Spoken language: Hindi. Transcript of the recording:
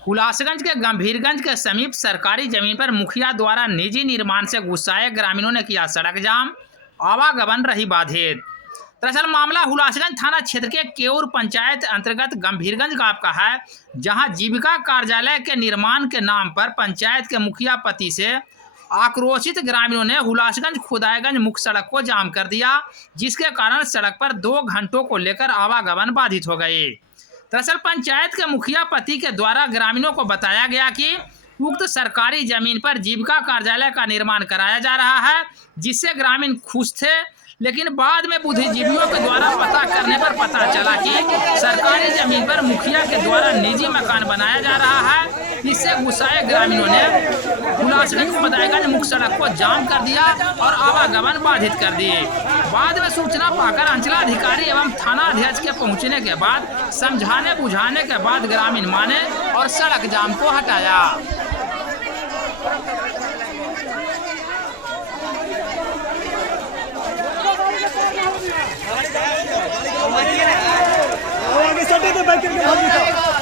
हुलासगंज के गंभीरगंज के समीप सरकारी जमीन पर मुखिया द्वारा निजी निर्माण से गुस्साए ग्रामीणों ने किया सड़क जाम, आवागमन रही बाधित। दरअसल मामला हुलासगंज थाना क्षेत्र के केऊर पंचायत अंतर्गत गंभीरगंज गांव का है, जहां जीविका कार्यालय के निर्माण के नाम पर पंचायत के मुखिया पति से आक्रोशित ग्रामीणों ने हुलासगंज खुदाईगंज मुख्य सड़क को जाम कर दिया, जिसके कारण सड़क पर 2 घंटों को लेकर आवागमन बाधित हो गए। दरअसल पंचायत के मुखिया पति के द्वारा ग्रामीणों को बताया गया कि उक्त सरकारी जमीन पर जीविका कार्यालय का निर्माण कराया जा रहा है, जिससे ग्रामीण खुश थे। लेकिन बाद में बुद्धिजीवियों के द्वारा पता करने पर पता चला कि सरकारी जमीन पर मुखिया के द्वारा निजी मकान बनाया जा रहा है। इससे गुस्साए ग्रामीणों ने हुलासगंज खुदाईगंज मुख्य सड़क को जाम कर दिया और आवागमन बाधित कर दिए। बाद में सूचना पाकर अंचलाधिकारी एवं थानाध्यक्ष के पहुंचने के बाद समझाने बुझाने के बाद ग्रामीण माने और सड़क जाम को हटाया। आगे सटे तो बैठ करके भाग